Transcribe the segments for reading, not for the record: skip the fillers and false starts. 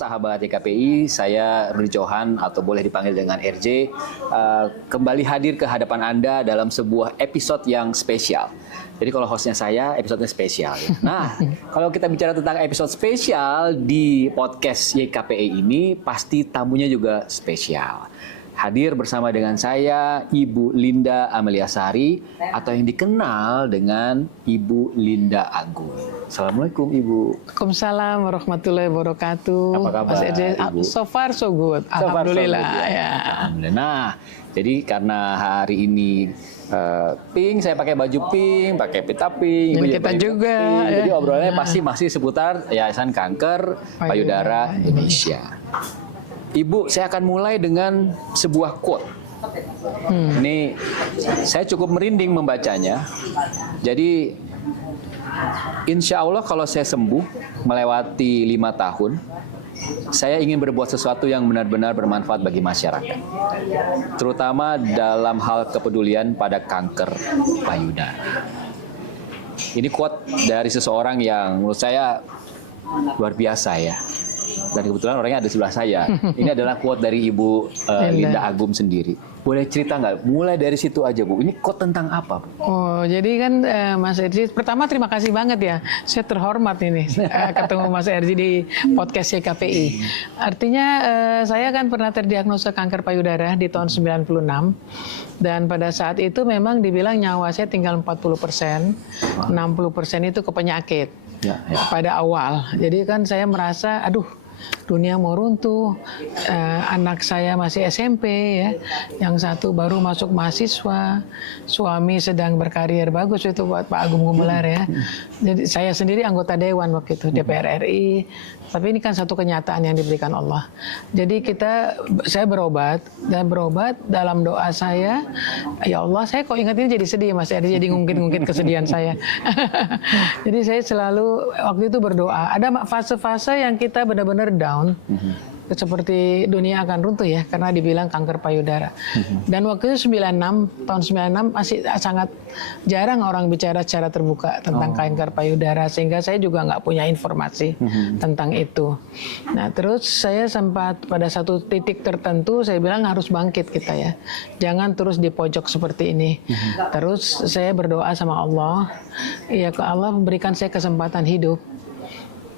sahabat YKPI, saya Rudi Johan atau boleh dipanggil dengan RJ, kembali hadir ke hadapan Anda dalam sebuah episode yang spesial. Jadi kalau hostnya saya, episodenya spesial. Ya. Nah, kalau kita bicara tentang episode spesial di podcast YKPI ini, pasti tamunya juga spesial. Hadir bersama dengan saya, Ibu Linda Ameliasari, atau yang dikenal dengan Ibu Linda Agung. Assalamualaikum, Ibu. Waalaikumsalam warahmatullahi wabarakatuh. Apa kabar, Mas RJ? Ibu? So far so good. Alhamdulillah. So far, so good, ya. Alhamdulillah. Nah, jadi karena hari ini pink, saya pakai baju pink, pakai pita pink. Dan kita juga. Pink. Jadi obrolannya pasti masih seputar Yayasan Kanker Payudara Indonesia. Ibu, saya akan mulai dengan sebuah quote. Ini saya cukup merinding membacanya. Jadi, insya Allah kalau saya sembuh melewati 5 tahun, saya ingin berbuat sesuatu yang benar-benar bermanfaat bagi masyarakat. Terutama dalam hal kepedulian pada kanker payudara. Ini quote dari seseorang yang menurut saya luar biasa ya. Dan kebetulan orangnya ada di sebelah saya. Ini adalah quote dari Ibu Linda Agung sendiri. Boleh cerita nggak? Mulai dari situ aja, Bu. Ini quote tentang apa, Bu? Oh, jadi kan Mas RJ, pertama terima kasih banget ya. Saya terhormat ini ketemu Mas RJ di podcast YKPI. Artinya saya kan pernah terdiagnosa kanker payudara di tahun 96. Dan pada saat itu memang dibilang nyawa saya tinggal 40%. 60% itu ke penyakit. Ya. Pada awal. Jadi kan saya merasa, aduh, dunia mau runtuh, anak saya masih SMP ya, yang satu baru masuk mahasiswa, suami sedang berkarir bagus itu buat Pak Agung Gumelar ya. Jadi saya sendiri anggota Dewan waktu itu DPR RI, tapi ini kan satu kenyataan yang diberikan Allah. Jadi saya berobat dan berobat dalam doa saya, ya Allah saya kok ingat ini jadi sedih Mas, jadi ngungkit-ngungkit kesedihan saya. Jadi saya selalu waktu itu berdoa. Ada fase-fase yang kita benar-benar down, seperti dunia akan runtuh ya, karena dibilang kanker payudara. Dan waktu itu tahun 96 masih sangat jarang orang bicara secara terbuka tentang kanker payudara, sehingga saya juga nggak punya informasi tentang itu. Nah terus saya sempat pada satu titik tertentu saya bilang harus bangkit kita ya, jangan terus di pojok seperti ini. Terus saya berdoa sama Allah, ya Allah berikan saya kesempatan hidup.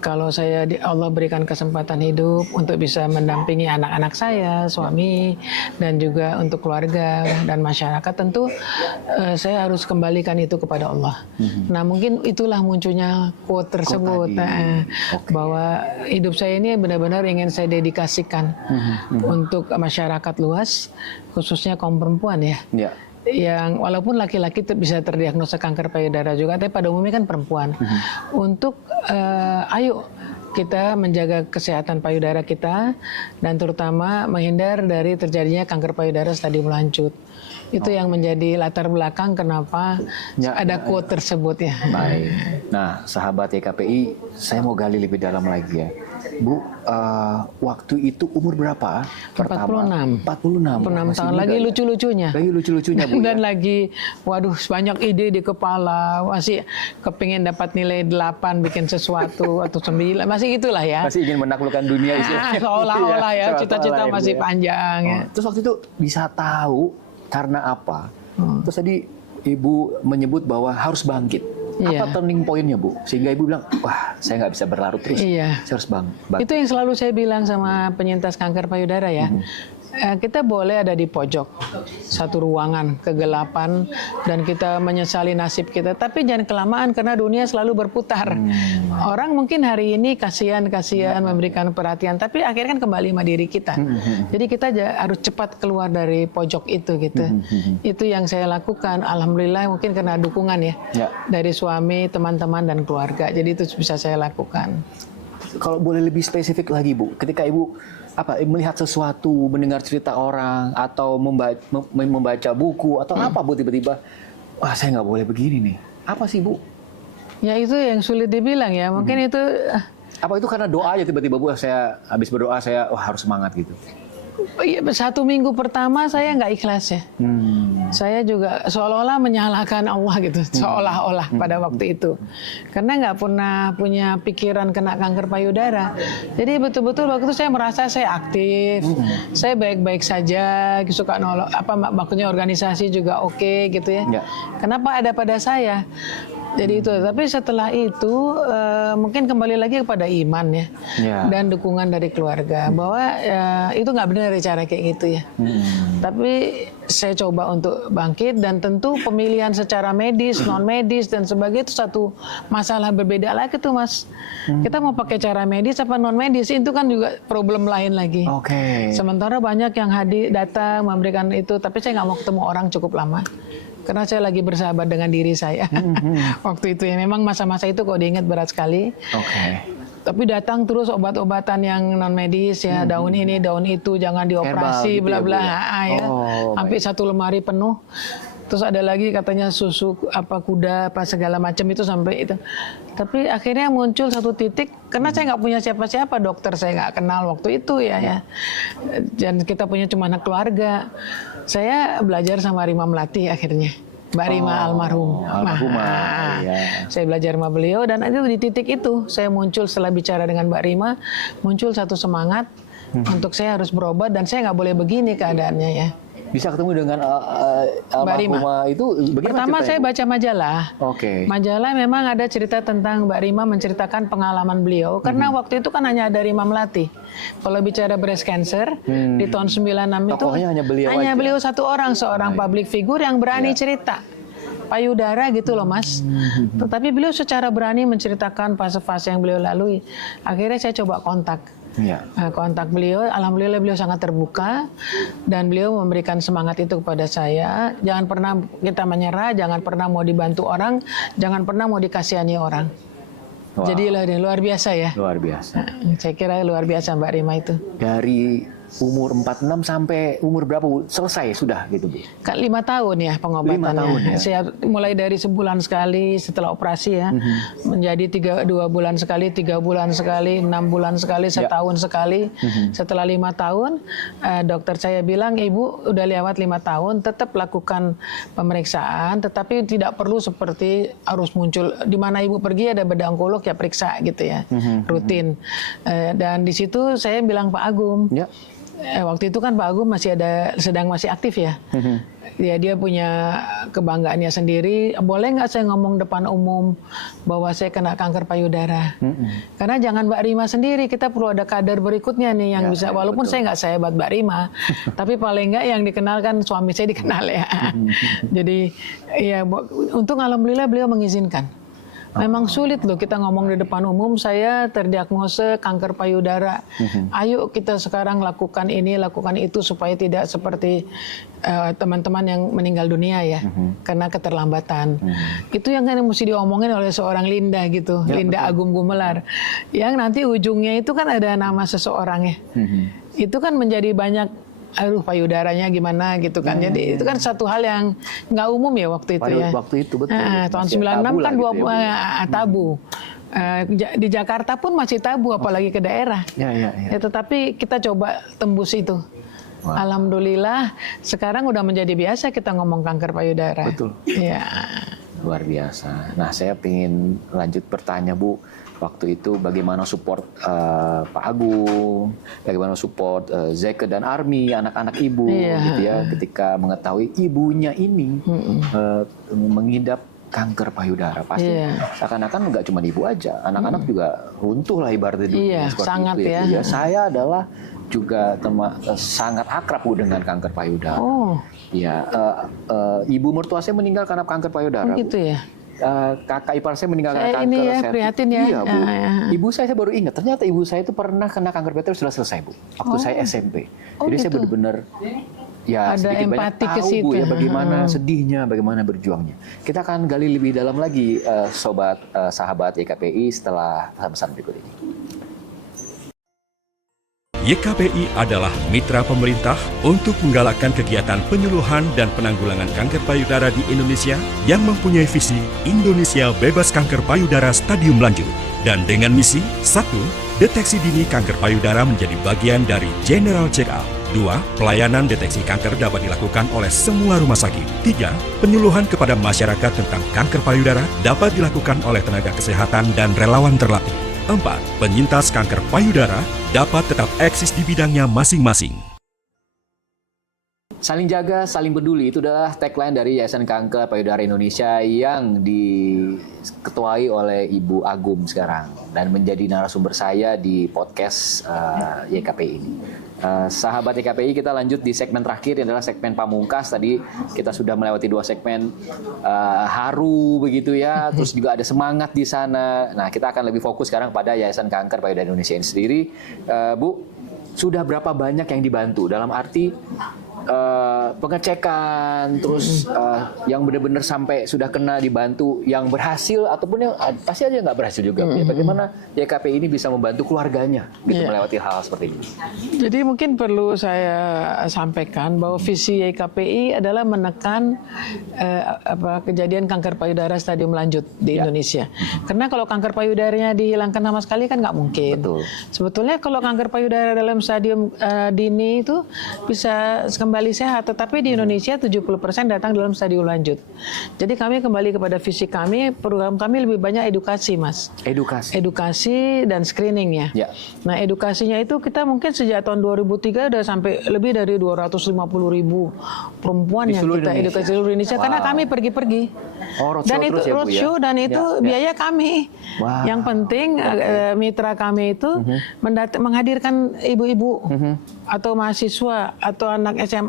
Kalau Allah berikan kesempatan hidup untuk bisa mendampingi anak-anak saya, suami, dan juga untuk keluarga dan masyarakat, tentu saya harus kembalikan itu kepada Allah. Nah mungkin itulah munculnya quote tersebut, bahwa hidup saya ini benar-benar ingin saya dedikasikan untuk masyarakat luas, khususnya kaum perempuan ya. Yang walaupun laki-laki bisa terdiagnosa kanker payudara juga, tapi pada umumnya kan perempuan. Untuk ayo kita menjaga kesehatan payudara kita dan terutama menghindar dari terjadinya kanker payudara stadium lanjut. Itu yang menjadi latar belakang kenapa ada quote tersebut ya. Baik. Nah, sahabat YKPI, saya mau gali lebih dalam lagi ya. Bu, waktu itu umur berapa? 46. 46 tahun. Lagi lucu-lucunya. Lagi lucu-lucunya, Bu. Dan ya? lagi, waduh, banyak ide di kepala. Masih kepingin dapat nilai 8, bikin sesuatu, atau 9. Masih itulah ya. Masih ingin menaklukkan dunia istilahnya. Seolah-olah ya, cita-cita masih panjang. Ya. Terus waktu itu bisa tahu karena apa? Terus tadi Ibu menyebut bahwa harus bangkit. Apa turning point-nya, Bu? Sehingga Ibu bilang, wah, saya nggak bisa berlarut terus. Saya harus bangkit. Itu yang selalu saya bilang sama penyintas kanker payudara ya. Kita boleh ada di pojok satu ruangan kegelapan dan kita menyesali nasib kita, tapi jangan kelamaan karena dunia selalu berputar. Orang mungkin hari ini kasihan memberikan perhatian, tapi akhirnya kan kembali sama diri kita. Jadi kita harus cepat keluar dari pojok itu gitu. Itu yang saya lakukan. Alhamdulillah mungkin karena dukungan ya dari suami, teman-teman dan keluarga. Jadi itu bisa saya lakukan. Kalau boleh lebih spesifik lagi, Bu, ketika Ibu melihat sesuatu, mendengar cerita orang, atau membaca buku, atau apa, Bu, tiba-tiba, wah saya nggak boleh begini nih. Apa sih, Bu? Ya itu yang sulit dibilang ya. Mungkin itu... Apa itu karena doa aja tiba-tiba, Bu, saya habis berdoa, saya harus semangat gitu? 1 minggu pertama saya nggak ikhlas ya. Saya juga seolah-olah menyalahkan Allah gitu, seolah-olah pada waktu itu. Karena nggak pernah punya pikiran kena kanker payudara. Jadi betul-betul waktu itu saya merasa saya aktif, saya baik-baik saja, suka nolong, maksudnya organisasi juga oke gitu ya. Kenapa ada pada saya? Jadi itu, tapi setelah itu mungkin kembali lagi kepada iman ya, dan dukungan dari keluarga bahwa itu nggak benar cara kayak gitu ya. Tapi saya coba untuk bangkit dan tentu pemilihan secara medis, non medis dan sebagainya itu satu masalah berbeda lagi tuh Mas. Kita mau pakai cara medis apa non medis itu kan juga problem lain lagi. Sementara banyak yang datang memberikan itu, tapi saya nggak mau ketemu orang cukup lama. Karena saya lagi bersahabat dengan diri saya. Waktu itu ya memang masa-masa itu kalau diingat berat sekali. Tapi datang terus obat-obatan yang non medis ya, daun ini, daun itu, jangan dioperasi, bla bla ya. Sampai 1 lemari penuh. Terus ada lagi katanya susu kuda segala macam itu sampai itu. Tapi akhirnya muncul satu titik karena saya nggak punya siapa-siapa, dokter saya nggak kenal waktu itu ya. Dan kita punya cuma anak keluarga. Saya belajar sama Rima Melati akhirnya. Mbak Rima almarhum. Saya belajar sama beliau dan itu di titik itu saya muncul setelah bicara dengan Mbak Rima, muncul satu semangat untuk saya harus berobat dan saya nggak boleh begini keadaannya ya. Bisa ketemu dengan Mbak Rima itu bagaimana? Pertama saya baca majalah. Majalah memang ada cerita tentang Mbak Rima menceritakan pengalaman beliau karena waktu itu kan hanya ada Rima Melati. Kalau bicara breast cancer di tahun 96 itu hanya beliau satu orang, seorang public figure yang berani cerita payudara gitu loh Mas. Tetapi beliau secara berani menceritakan fase-fase yang beliau lalui. Akhirnya saya coba kontak. Kontak beliau, alhamdulillah beliau sangat terbuka dan beliau memberikan semangat itu kepada saya. Jangan pernah kita menyerah, jangan pernah mau dibantu orang, jangan pernah mau dikasihani orang. Jadi luar biasa ya. Luar biasa. Saya kira luar biasa Mbak Rima itu. Dari umur 46 sampai umur berapa Bu? Selesai sudah gitu Bu? 5 tahun ya pengobatannya. 5 tahun ya? Saya mulai dari sebulan sekali setelah operasi ya, menjadi 2 bulan sekali, 3 bulan sekali, 6 bulan sekali, setahun sekali. Setelah 5 tahun, dokter saya bilang, Ibu udah lewat 5 tahun, tetap lakukan pemeriksaan, tetapi tidak perlu seperti harus muncul di mana Ibu pergi ada bedah onkolog ya periksa gitu ya, rutin. Dan di situ saya bilang Pak Agung. Waktu itu kan Pak Agung sedang masih aktif ya. Ya dia punya kebanggaannya sendiri. Boleh nggak saya ngomong depan umum bahwa saya kena kanker payudara? Karena jangan Mbak Rima sendiri, kita perlu ada kader berikutnya nih yang bisa. Walaupun saya nggak sehebat Mbak Rima, tapi paling nggak yang dikenalkan suami saya dikenal ya. Jadi ya untung alhamdulillah beliau mengizinkan. Memang sulit loh kita ngomong di depan umum, saya terdiagnosa kanker payudara. Ayo kita sekarang lakukan ini, lakukan itu supaya tidak seperti teman-teman yang meninggal dunia ya, karena keterlambatan. Itu yang kan mesti diomongin oleh seorang Linda gitu, Linda Agung Gumelar. Yang nanti ujungnya itu kan ada nama seseorang ya. Itu kan menjadi banyak payudaranya gimana gitu kan. Jadi itu kan satu hal yang nggak umum ya waktu itu ya. Waktu itu betul. Tahun 96 kan tabu. Di Jakarta pun masih tabu apalagi ke daerah. Ya, tetapi kita coba tembus itu. Alhamdulillah sekarang udah menjadi biasa kita ngomong kanker payudara. Betul. Ya. Luar biasa. Nah, saya ingin lanjut bertanya Bu. Waktu itu bagaimana support Pak Agung, bagaimana support Zeke dan Army, anak-anak Ibu, gitu ya, ketika mengetahui ibunya ini mengidap kanker payudara. Pasti seakan-akan nggak cuma ibu aja, anak-anak juga runtuh lah ibaratnya dunia seperti sangat itu. Ya. Saya adalah juga sangat akrab Bu dengan kanker payudara. Ya, ibu mertua saya meninggal karena kanker payudara. Gitu ya. Kakak ipar saya meninggal karena kanker. Ini ya, prihatin ya. Iya Bu. Ibu saya baru ingat, ternyata ibu saya itu pernah kena kanker payudara sudah selesai Bu. Waktu saya SMP. Jadi saya benar-benar ya ada sedikit banyak empati tahu ke situ. Bu ya bagaimana sedihnya, bagaimana berjuangnya. Kita akan gali lebih dalam lagi sobat sahabat YKPI setelah pesan-pesan berikut ini. YKPI adalah mitra pemerintah untuk menggalakkan kegiatan penyuluhan dan penanggulangan kanker payudara di Indonesia yang mempunyai visi Indonesia bebas kanker payudara stadium lanjut. Dan dengan misi 1. Deteksi dini kanker payudara menjadi bagian dari General Check-up. 2. Pelayanan deteksi kanker dapat dilakukan oleh semua rumah sakit. 3. Penyuluhan kepada masyarakat tentang kanker payudara dapat dilakukan oleh tenaga kesehatan dan relawan terlatih. 4. Penyintas kanker payudara dapat tetap eksis di bidangnya masing-masing. Saling jaga, saling peduli, itu adalah tagline dari Yayasan Kanker Payudara Indonesia yang diketuai oleh Ibu Agum sekarang dan menjadi narasumber saya di podcast YKPI ini. Sahabat YKPI, kita lanjut di segmen terakhir yang adalah segmen pamungkas. Tadi kita sudah melewati 2 segmen haru begitu ya, terus juga ada semangat di sana. Nah, kita akan lebih fokus sekarang pada Yayasan Kanker Payudara Indonesia ini sendiri. Bu, sudah berapa banyak yang dibantu? Dalam arti pengecekan, terus yang benar-benar sampai sudah kena dibantu, yang berhasil ataupun yang pasti aja nggak berhasil juga. Bagaimana YKPI ini bisa membantu keluarganya gitu melewati hal-hal seperti ini? Jadi mungkin perlu saya sampaikan bahwa visi YKPI adalah menekan kejadian kanker payudara stadium lanjut di Indonesia. Karena kalau kanker payudaranya dihilangkan sama sekali kan nggak mungkin. Betul. Sebetulnya kalau kanker payudara dalam stadium dini itu bisa kembali sehat, tetapi di Indonesia 70% datang dalam stadium lanjut. Jadi kami kembali kepada visi kami, program kami lebih banyak edukasi, Mas. Edukasi dan screening ya. Nah, edukasinya itu kita mungkin sejak tahun 2003 udah sampai lebih dari 250.000 perempuan yang kita edukasi di seluruh Indonesia karena kami pergi-pergi. Dan itu roadshow dan itu biaya kami. Yang penting mitra kami itu menghadirkan ibu-ibu atau mahasiswa atau anak SMA.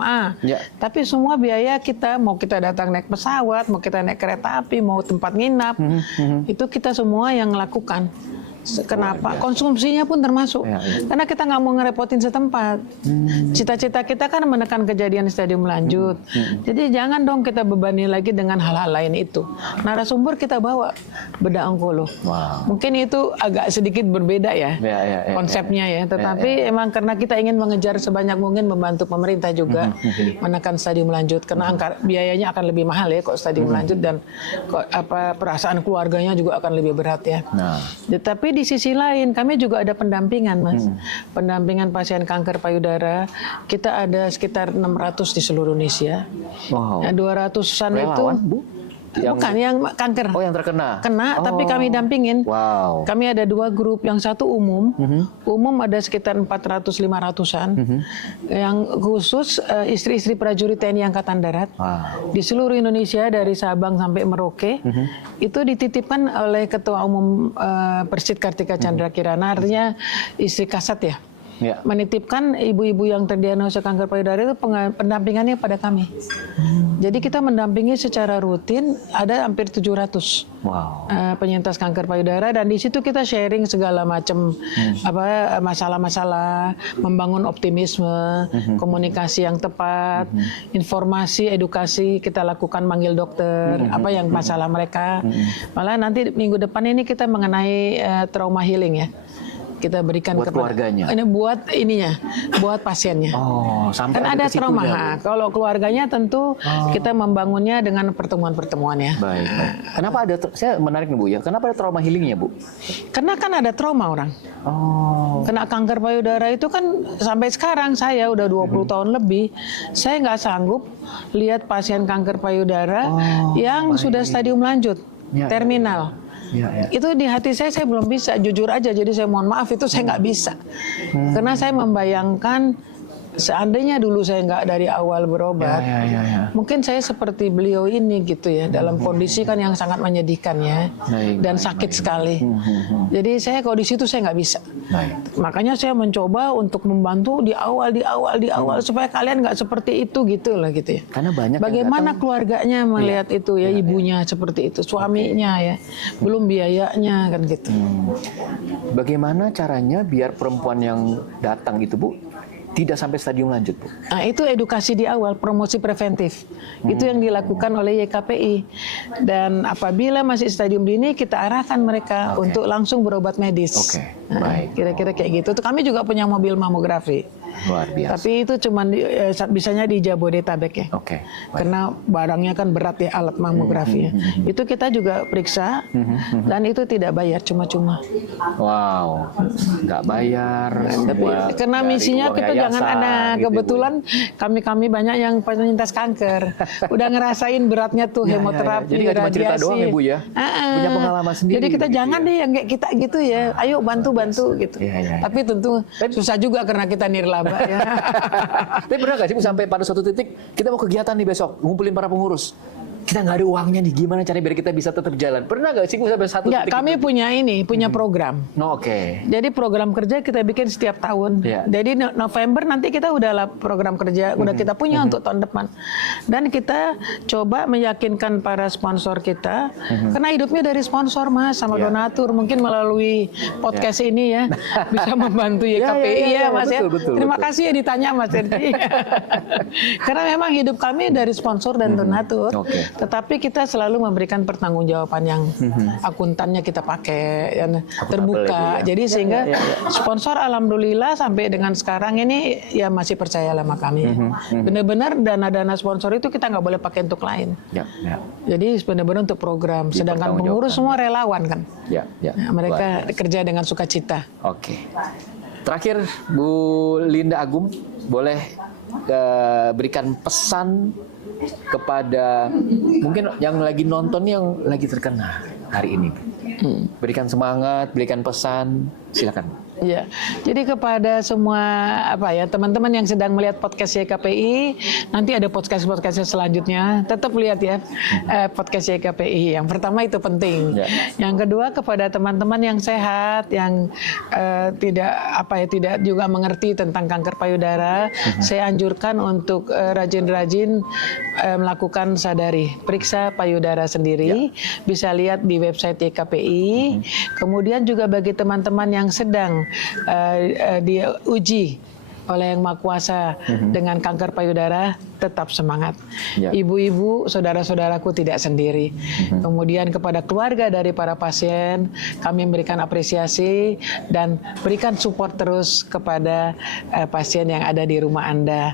Tapi semua biaya kita, mau kita datang naik pesawat, mau kita naik kereta api, mau tempat nginap, itu kita semua yang lakukan. Kenapa? Konsumsinya pun termasuk. Karena kita nggak mau ngerepotin setempat. Cita-cita kita kan menekan kejadian stadium lanjut. Jadi jangan dong kita bebani lagi dengan hal-hal lain itu. Narasumber kita bawa bedah onkolo. Mungkin itu agak sedikit berbeda ya, konsepnya ya. Tetapi emang karena kita ingin mengejar sebanyak mungkin membantu pemerintah juga menekan stadium lanjut. Karena angka biayanya akan lebih mahal ya kok stadium lanjut dan perasaan keluarganya juga akan lebih berat ya. Tapi di sisi lain kami juga ada pendampingan, Mas. Pendampingan pasien kanker payudara kita ada sekitar 600 di seluruh Indonesia. 200-an itu bukan yang kanker. Yang terkena. Tapi kami dampingin. Kami ada 2 grup, yang satu umum. Umum ada sekitar 400-500-an. Yang khusus istri-istri prajurit TNI Angkatan Darat. Di seluruh Indonesia dari Sabang sampai Merauke. Itu dititipkan oleh Ketua Umum Persit Kartika Chandra Kirana, artinya istri Kasat ya. Menitipkan ibu-ibu yang terdiagnosa kanker payudara itu pendampingannya pada kami. Jadi kita mendampingi secara rutin, ada hampir 700 penyintas kanker payudara, dan di situ kita sharing segala macam masalah-masalah, membangun optimisme, komunikasi yang tepat, informasi, edukasi kita lakukan, manggil dokter, apa yang masalah mereka. Malah nanti minggu depan ini kita mengenai trauma healing ya. Kita berikan buat keluarganya. Ini buat buat pasiennya. Kan ada trauma. Kalau keluarganya tentu kita membangunnya dengan pertemuan-pertemuan ya. Baik. Kenapa ada? Saya menarik nih Bu ya. Kenapa ada trauma healingnya Bu? Karena kan ada trauma orang. Kena kanker payudara itu kan sampai sekarang saya udah 20 tahun lebih, saya nggak sanggup lihat pasien kanker payudara yang sudah stadium lanjut, terminal. Itu di hati saya belum bisa, jujur aja. Jadi saya mohon maaf, itu saya nggak bisa. Karena saya membayangkan seandainya dulu saya nggak dari awal berobat, mungkin saya seperti beliau ini gitu ya, dalam kondisi kan yang sangat menyedihkan ya, dan sakit sekali. Jadi saya kalau di situ saya nggak bisa. Makanya saya mencoba untuk membantu di awal supaya kalian nggak seperti itu gitu lah gitu ya. Karena banyak bagaimana keluarganya melihat itu ya, ibunya seperti itu, suaminya ya, belum biayanya kan gitu. Bagaimana caranya biar perempuan yang datang itu Bu tidak sampai stadium lanjut, Bu? Nah, itu edukasi di awal, promosi preventif. Itu yang dilakukan oleh YKPI. Dan apabila masih stadium dini, kita arahkan mereka untuk langsung berobat medis. Kira-kira kayak gitu. Kami juga punya mobil mamografi. Luar biasa. Tapi itu cuman bisanya di Jabodetabek ya. Oke. Karena barangnya kan berat ya, alat mamografi ya. Itu kita juga periksa dan itu tidak bayar, cuma-cuma. Wow, nggak bayar. Tapi karena misinya kita jangan ada kebetulan kami banyak yang penyintas kanker. Udah ngerasain beratnya tuh hemoterapi, Jadi nggak cuma cerita doang ya Bu ya. Punya pengalaman sendiri. Jadi kita gitu jangan deh yang kayak kita gitu ya. Ayo bantu gitu. Tapi tentu susah juga karena kita nirlaba ya. Tapi pernah nggak sih Bu sampai pada suatu titik kita mau kegiatan nih besok, ngumpulin para pengurus. Kita nggak ada uangnya nih, gimana caranya biar kita bisa tetap jalan? Pernah nggak sih Bu sampai satu Nggak, titik? kami punya program. Oke. Jadi program kerja kita bikin setiap tahun. Iya. Jadi November nanti kita udah lah program kerja, udah kita punya untuk tahun depan. Dan kita coba meyakinkan para sponsor kita, karena hidupnya dari sponsor Mas, sama donatur. Mungkin melalui podcast ini ya, bisa membantu YKPI ya Mas ya. Terima kasih ya ditanya Mas Erji. Karena memang hidup kami dari sponsor dan donatur. Tetapi kita selalu memberikan pertanggungjawaban yang akuntannya kita pakai yang terbuka. Jadi sehingga sponsor alhamdulillah sampai dengan sekarang ini ya masih percaya sama kami. Benar-benar dana-dana sponsor itu kita nggak boleh pakai untuk lain. Jadi benar-benar untuk program. Sedangkan pengurus semua relawan kan. Nah, mereka kerja dengan sukacita. Oke. Terakhir Bu Linda Agung, boleh berikan pesan kepada mungkin yang lagi nonton yang lagi terkena hari ini. Berikan semangat, berikan pesan, silakan. Ya, jadi kepada semua teman-teman yang sedang melihat podcast YKPI, nanti ada podcast-podcastnya selanjutnya, tetap lihat ya podcast YKPI. Yang pertama itu penting. Yang kedua kepada teman-teman yang sehat, yang tidak juga mengerti tentang kanker payudara, saya anjurkan untuk rajin-rajin melakukan sadari, periksa payudara sendiri, bisa lihat di website YKPI. Kemudian juga bagi teman-teman yang sedang diuji oleh Yang Maha Kuasa dengan kanker payudara, tetap semangat. Ibu-ibu, saudara-saudaraku tidak sendiri. Kemudian kepada keluarga dari para pasien, kami memberikan apresiasi dan berikan support terus kepada pasien yang ada di rumah Anda.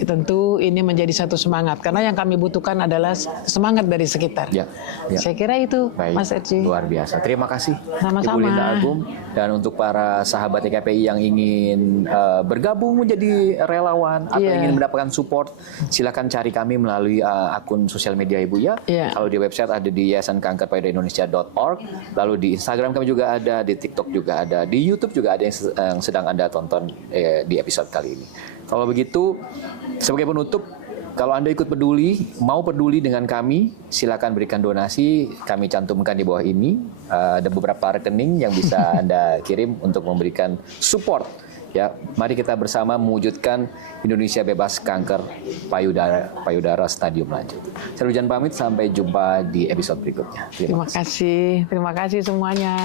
Tentu ini menjadi satu semangat, karena yang kami butuhkan adalah semangat dari sekitar. Saya kira itu, Mas Erji. Luar biasa. Terima kasih, sama-sama. Ibu Linda Agung. Dan untuk para sahabat YKPI yang ingin bergabung menjadi relawan atau ingin mendapatkan support, silakan cari kami melalui akun sosial media Ibu ya. Kalau di website ada di yayasankankerpayudaraindonesia.org, lalu di Instagram kami juga ada, di TikTok juga ada, di YouTube juga ada yang sedang Anda tonton di episode kali ini. Kalau begitu, sebagai penutup, kalau Anda ikut mau peduli dengan kami, silakan berikan donasi. Kami cantumkan di bawah ini. Ada beberapa rekening yang bisa Anda kirim untuk memberikan support. Ya, mari kita bersama mewujudkan Indonesia bebas kanker payudara stadium lanjut. Saya Rujan pamit, sampai jumpa di episode berikutnya. Terima kasih semuanya.